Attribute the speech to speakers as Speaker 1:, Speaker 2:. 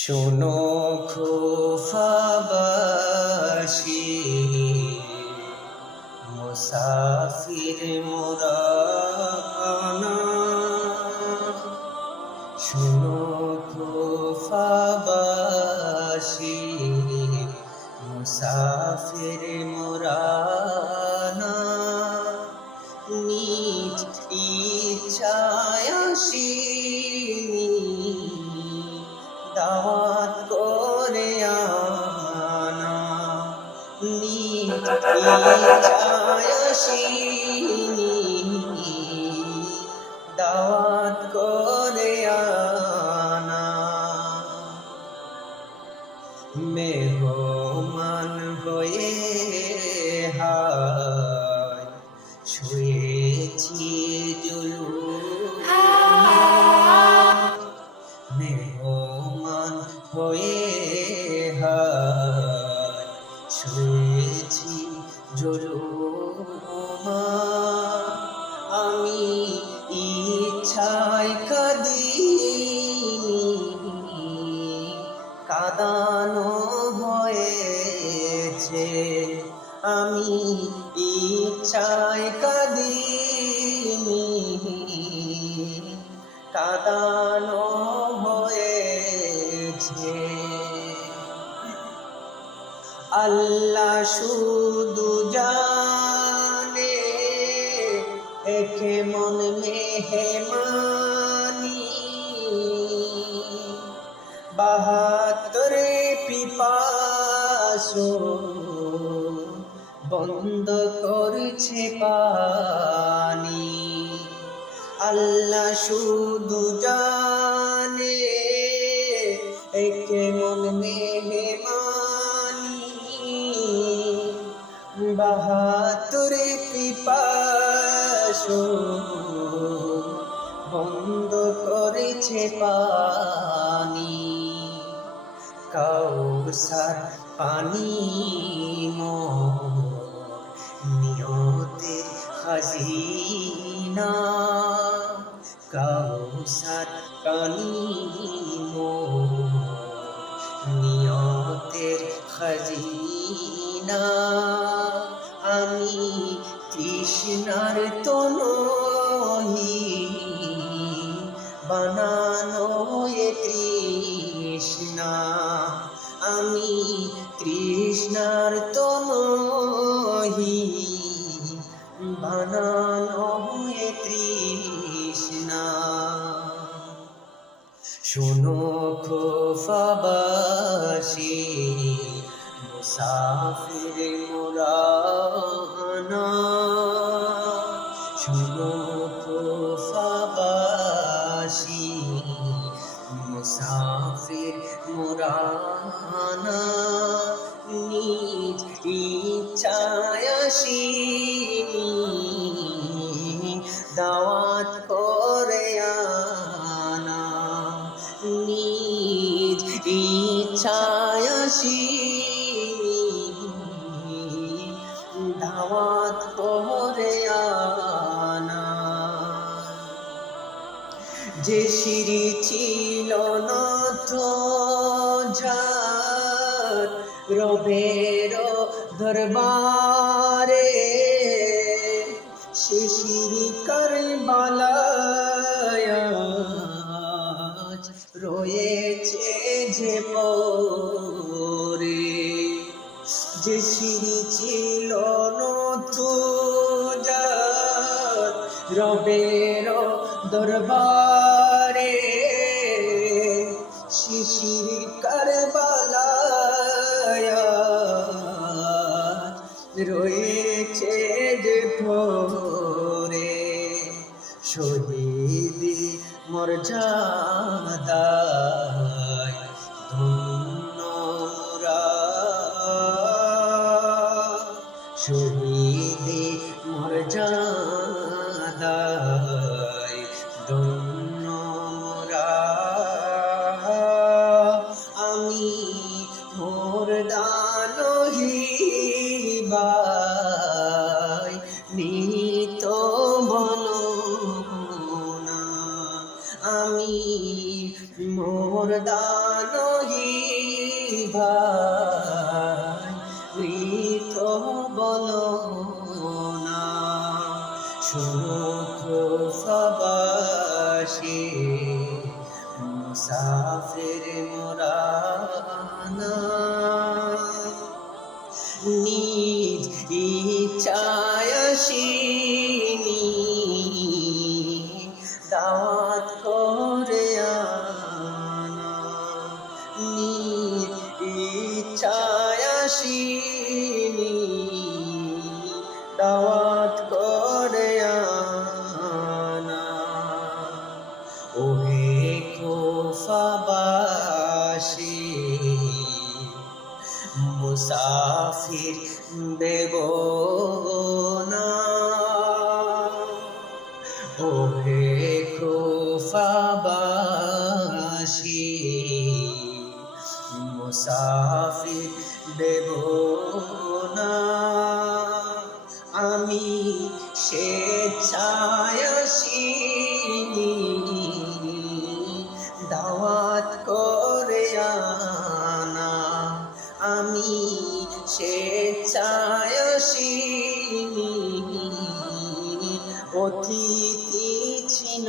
Speaker 1: শোনো খোফাবাসী মুসাফির মোরানা। শোনো খোফাবাসী মুসাফির মোরানা। নিজ ইচ্ছায় আসিনি দাওয়াত করে আনা নিজ ইচ্ছায় হয়ে শুয়েছি জলুমা। আমি ইচ্ছায় কাদিনি কাদানো হয়েছে। আমি ইচ্ছায় কাদিনি কাদানো আল্লাহ শুধু জানে একে মন মেহমানি। বাহাত্তরে পিপাস বন্ধ করছে পানি আল্লাহ শুধু জানে একে মন মেহমানি। বাহাতুরে পিপাস বন্ধ করেছে পানি। কাউসার পানি নিয়তের খাজিনা কাউসার পানি তৃষ্ণার তনহি বানানো এ তৃষ্ণা আমি তৃষ্ণার তনহি বানানো এ তৃষ্ণা শোনো খোফাবাসী মুসাফির মোরানা মুসাফির মোরানা নিজ ইচ্ছায় দাওয়াত করে আনা নিজ ইচ্ছায় দাওয়াত করে আনা। যে সিঁড়ি রবের দরবারে। সিঁড়ি করবালায় রয়েছে যে পরে। যে সিঁড়ি ছিল রবের দরবারে। শিশির কারবালায় রয়েছে যে ভোরে। শহীদ মর্যাদায় শুক্র সবাসে মুসাফির মো ওহে কোফাবাসী মুসাফির দেব না। ওহে স্বেচ্ছায়সী অতিথি ছিল।